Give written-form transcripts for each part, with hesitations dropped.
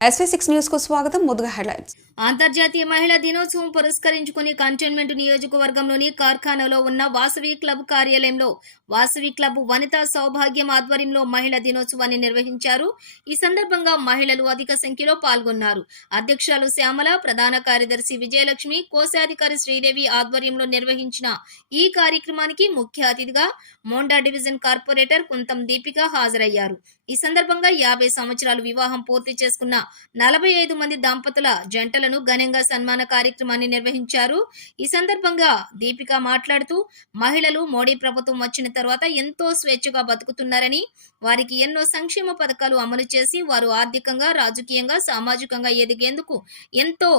SV6 news కు స్వాగతం. ముందుగా హెడ్లైన్స్. అంతర్జాతీయ మహిళా దినోత్సవం పురస్కరించుకుని కంటోన్మెంట్ నియోజకవర్గంలోని కార్ఖానాలో ఉన్న వాసవి క్లబ్ కార్యాలయంలో వాసవి క్లబ్ వనితా సౌభాగ్యం ఆధ్వర్యంలో మహిళా దినోత్సవాన్ని నిర్వహించారు. ఈ సందర్భంగా మహిళలు అధిక సంఖ్యలో పాల్గొన్నారు. అధ్యక్షురాలు శ్యామల, ప్రధాన కార్యదర్శి విజయలక్ష్మి, కోశాధికారి శ్రీదేవి ఆధ్వర్యంలో నిర్వహించిన ఈ కార్యక్రమానికి ముఖ్య అతిథిగా మోండా డివిజన్ కార్పొరేటర్ కుంతం దీపిక హాజరయ్యారు. ఈ సందర్భంగా 50 సంవత్సరాలు వివాహం పూర్తి చేసుకున్న 45 మంది దంపతుల జంటలను ఘనంగా సన్మాన కార్యక్రమాన్ని నిర్వహించారు. ఈ సందర్భంగా దీపిక మాట్లాడుతూ మహిళలు మోడీ ప్రభుత్వం వచ్చిన తర్వాత ఎంతో స్వేచ్ఛగా బతుకుతున్నారని, వారికి ఎన్నో సంక్షేమ పథకాలు అమలు చేసి వారు ఆర్థికంగా, రాజకీయంగా, సామాజికంగా ఎదిగేందుకు ఎంతో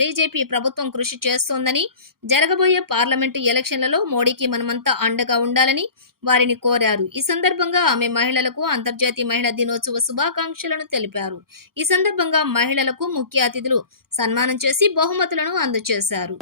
బీజేపీ ప్రభుత్వం కృషి చేస్తోందని, జరగబోయే పార్లమెంటు ఎలక్షన్లలో మోడీకి మనమంతా అండగా ఉండాలని వారిని కోరారు. ఈ సందర్భంగా ఆమె మహిళలకు అంతర్జాతీయ మహిళా దినోత్సవ శుభాకాంక్షలను తెలిపారు. ఈ సందర్భంగా మహిళలకు ముఖ్య అతిథులు సన్మానం చేసి బహుమతులను అందజేశారు.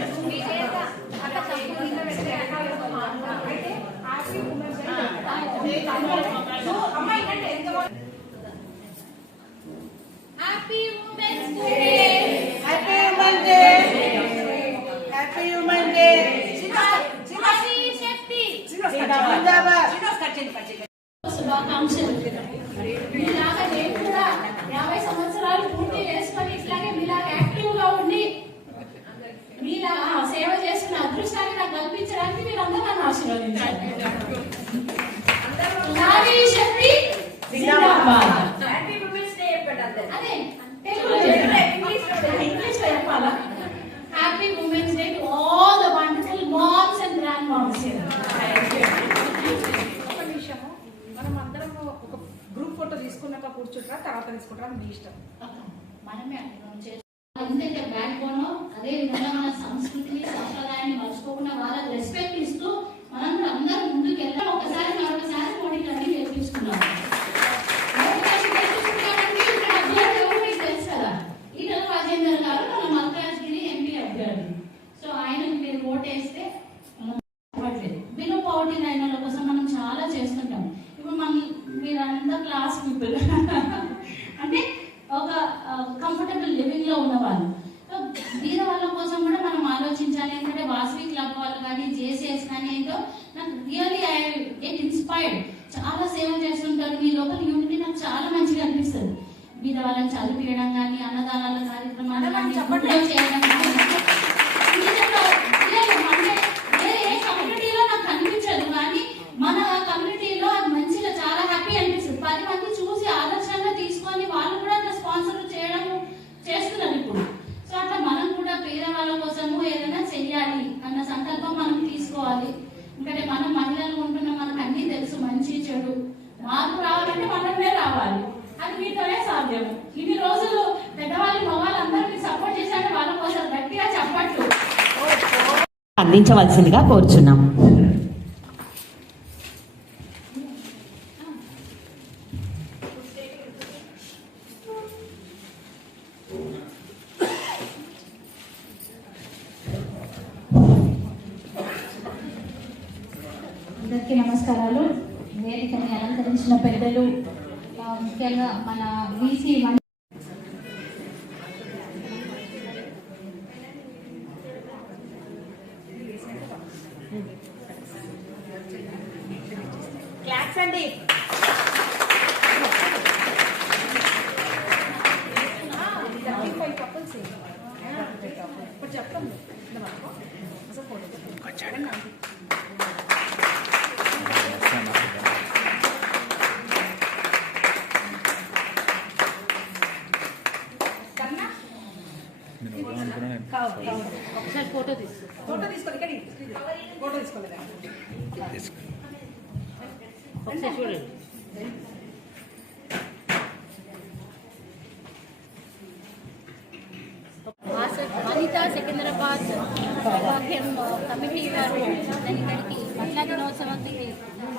శుభాకాంక్షలు. మీలాగా నేను కూడా 50 సంవత్సరాలు పూర్తి చేసుకొని ఇట్లాగే మీలాగా యాక్టివ్ గా ఉండి మీలా సేవ చేసుకునే అదృష్టాన్ని నాకు కల్పించడానికి మీరందరూ నన్ను ఆశీర్వదించాలి. నారీ శక్తి జిందాబాద్. అదే ఇంగ్లీష్ లో చెప్పాలా? Happy women's day to all the wonderful moms and grandmoms. మనం అందరం ఒక గ్రూప్ ఫోటో తీసుకున్నాక కూర్చుంటారా, తర్వాత తీసుకుంటారా మీ ఇష్టం. మనమే ఎందుకంటే బ్యాక్ బోన్, అదే విధంగా మన సంస్కృతిని, సంప్రదాయాన్ని మర్చిపోకుండా వాళ్ళకి రెస్పెక్ట్ ఇస్తూ మనం అందరం ముందుకు వెళ్ళాం. ఒకసారి మరొకసారి మోడీకి అన్ని నేర్పించుకున్నాం. తెలుసు కదా, ఈటల రాజేందర్ గారు మన మల్కాజ్గిరి ఎంపీ అభ్యర్థి. సో ఆయనకు మీరు ఓట్ వేస్తే బిలో పవర్టీ లైన్ కోసం మనం చాలా చేస్తుంటాం. ఇప్పుడు మీరంతా క్లాస్ పీపుల్ అంటే ఒక కంఫర్టబుల్ లివింగ్ లో ఉన్నవాళ్ళు. సో బీద వాళ్ళ కోసం కూడా మనం ఆలోచించాలి. ఎందుకంటే వాసవి క్లబ్ వాళ్ళు కానీ, జేసీఎస్ కానీ ఏంటో నాకు రియల్లీ ఐ గెట్ ఇన్స్పైర్డ్. చాలా సేవ చేస్తుంటారు. మీ లోపల యూనిటీ నాకు చాలా మంచిగా అనిపిస్తుంది. బీద వాళ్ళని చదివించడం కానీ, అన్నదానాల కార్యక్రమాలు చేయడం కానీ కమ్యూనిటీలో నాకు కనిపించదు, కానీ మన కమ్యూనిటీలో అది మంచిగా చాలా హ్యాపీ అనిపిస్తుంది. 10 మంది చూసి ఆదర్శంగా తీసుకొని వాళ్ళు కూడా అట్లా స్పాన్సర్ చేయడం చేస్తున్నారు ఇప్పుడు. సో అట్లా మనం కూడా పేద వాళ్ళ కోసము ఏదైనా చెయ్యాలి అన్న సంకల్పం మనం తీసుకోవాలి. ఎందుకంటే మనం మహిళలు ఉంటున్నాం, మనకు అన్ని తెలుసు, మంచి చెడు. మార్పు రావాలంటే మనమే రావాలి. అది మీతోనే సాధ్యం. ఇన్ని రోజులు పెద్దవాళ్ళు, మగవాళ్ళు అందరూ మీకు సపోర్ట్ చేశారంటే వాళ్ళ కోసం గట్టిగా చెప్పట్లు అందించవలసిందిగా కోరుచున్నాం. అందరికీ నమస్కారాలు. వేదికని అలంకరించిన పెద్దలు, ముఖ్యంగా మన వీసీ క్లాప్స్ అండి. ఇప్పుడు చెప్తాం అసలు ఫోటో ఒకసారి ఫోటో తీసుకోవాలి. ఫోటో తీసుకోలేదు ఒకసారి చూడండి. వనితా సికింద్రాబాద్ సౌభాగ్యం కమిటీ వారు ఇక్కడికి మహిళా దినోత్సవానికి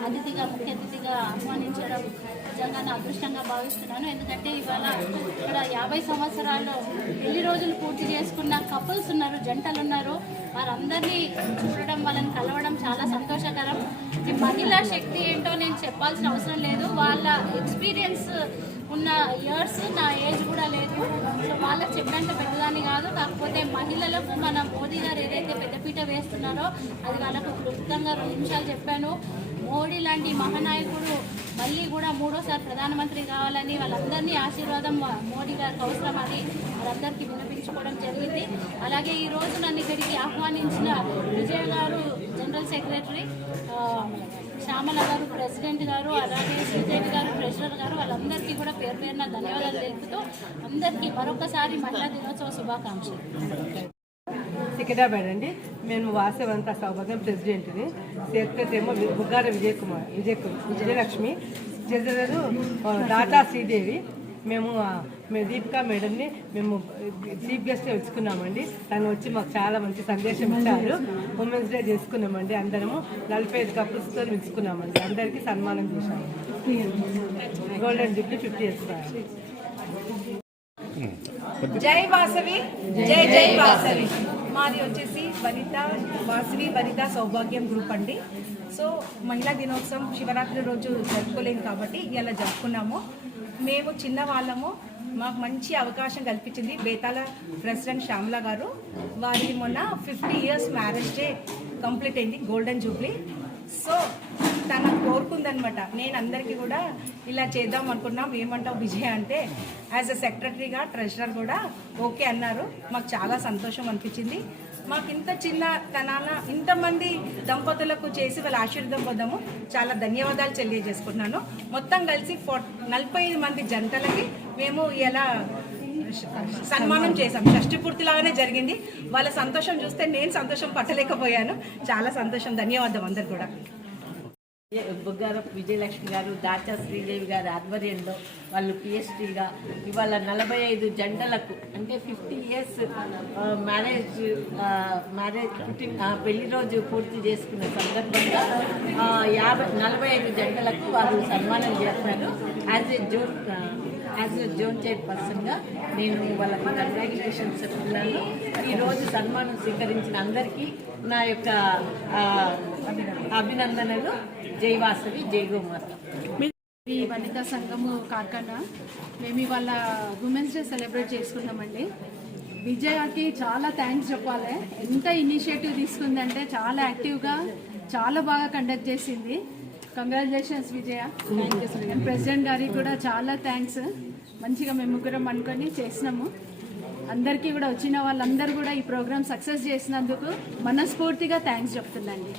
అతిథిగా, ముఖ్య అతిథిగా ఆహ్వానించడం నిజంగా నా అదృష్టంగా భావిస్తున్నాను. ఎందుకంటే ఇవాళ ఇక్కడ 50 సంవత్సరాల్లో పెళ్లి రోజులు పూర్తి చేసుకున్న కపుల్స్ ఉన్నారు, జంటలు ఉన్నారు. వారందరినీ చూడడం, వాళ్ళని కలవడం చాలా సంతోషకరం. ఈ మహిళా శక్తి ఏంటో నేను చెప్పాల్సిన అవసరం లేదు. వాళ్ళ ఎక్స్పీరియన్స్ ఉన్న ఇయర్స్ నా ఏజ్ కూడా లేదు. సో వాళ్ళకి చెప్పేంత పెద్దదాన్ని కాదు. కాకపోతే మహిళలకు మన మోదీ గారు ఏదైతే పెద్దపీట వేస్తున్నారో అది వాళ్ళకు క్లుప్తంగా 2 నిమిషాలు చెప్పాను. మోడీ లాంటి మహానాయకుడు మళ్ళీ కూడా 3వ సారి ప్రధానమంత్రి కావాలని వాళ్ళందరినీ ఆశీర్వాదం మోడీ గారికి అవసరం అని వాళ్ళందరికీ వినిపించుకోవడం జరిగింది. అలాగే ఈరోజు నన్ను ఇక్కడికి ఆహ్వానించిన విజయ్ గారు జనరల్ సెక్రటరీ, శ్యామల గారు ప్రెసిడెంట్ గారు, అలాగే శ్రీదేవి గారు ట్రెజరర్ గారు, వాళ్ళందరికీ కూడా పేరు పేరున ధన్యవాదాలు తెలుపుతూ అందరికీ మరొకసారి మహిళా దినోత్సవ శుభాకాంక్షలు. సికింద్రాబాద్ అండి. మేము వాసవంత సౌభాగ్యం ప్రెసిడెంట్ని. సెక్రటరీ ఏమో బుగ్గార విజయలక్ష్మి, ట్రెజరరు దాటా శ్రీదేవి. మేము దీపికా మేడంని మేము చీఫ్ గెస్ట్ ఇచ్చుకున్నామండి. తను వచ్చి మాకు చాలా మంచి సందేశం ఇచ్చారు. ఉమెన్స్ డే చేసుకున్నామండి. అందరము 45 కపుల్స్తో ఇచ్చుకున్నామండి. అందరికీ సన్మానం చేశాము. Golden Jubilee 50 years. జై వాసవి, జై జై వాసవి. మాది వచ్చేసి వనిత సౌభాగ్యం గ్రూప్ అండి. సో మహిళా దినోత్సవం శివరాత్రి రోజు జరుపుకోలేము కాబట్టి ఇలా జరుపుకున్నాము. మేము చిన్న వాళ్ళము, మాకు మంచి అవకాశం కల్పించింది బేతాల ప్రెసిడెంట్ శ్యామల గారు. వారి మొన్న 50 years మ్యారేజ్ డే కంప్లీట్ అయింది, గోల్డెన్ జూబ్లీ. సో తను కోరుకుందనమాట, నేను అందరికీ కూడా ఇలా చేద్దాం అనుకున్నాం, ఏమంటావు విజయ్ అంటే యాజ్ ఎ సెక్రటరీగా ట్రెజరర్ కూడా ఓకే అన్నారు. మాకు చాలా సంతోషం అనిపించింది. మాకు ఇంత చిన్న తనాన ఇంతమంది దంపతులకు చేసి వాళ్ళ ఆశీర్వాదం పొందాము. చాలా ధన్యవాదాలు తెలియజేసుకుంటున్నాను. మొత్తం కలిసి 45 మంది జంటలకి మేము ఇలా సన్మానం చేశాం. షష్ఠి పూర్తిలాగానే జరిగింది. వాళ్ళ సంతోషం చూస్తే నేను సంతోషం పట్టలేకపోయాను. చాలా సంతోషం. ధన్యవాదం అందరు కూడా. బుగ్గారపు విజయలక్ష్మి గారు, దాచా శ్రీదేవి గారి ఆధ్వర్యంలో వాళ్ళు పిఎస్టీగా ఇవాళ 45 జంటలకు అంటే 50 years మ్యారేజ్ పెళ్లి రోజు పూర్తి చేసుకున్న సందర్భంగా 45 జంటలకు వారు సన్మానం చేస్తున్నారు. యాజ్ ఎ జోన్ చైర్పర్సన్గా నేను వాళ్ళకి కంగ్రాచులేషన్స్ చెప్తున్నాను. ఈరోజు సన్మానం స్వీకరించిన అందరికీ నా యొక్క అభినందనలు. జై వాసవి, జై గోమాత. ఈ వనితా సంఘము కార్ఖానా మేము ఇవాళ ఉమెన్స్ డే సెలబ్రేట్ చేసుకున్నామండి. విజయకి చాలా థ్యాంక్స్ చెప్పాలి. ఎంత ఇనిషియేటివ్ తీసుకుందంటే చాలా యాక్టివ్గా చాలా బాగా కండక్ట్ చేసింది. కంగ్రాచులేషన్స్ విజయ. ప్రెసిడెంట్ గారికి కూడా చాలా థ్యాంక్స్. మంచిగా మేము ముగ్గురం అనుకొని చేసినాము. అందరికీ కూడా వచ్చిన వాళ్ళందరూ కూడా ఈ ప్రోగ్రామ్ సక్సెస్ చేసినందుకు మనస్ఫూర్తిగా థ్యాంక్స్ చెప్తుందండి.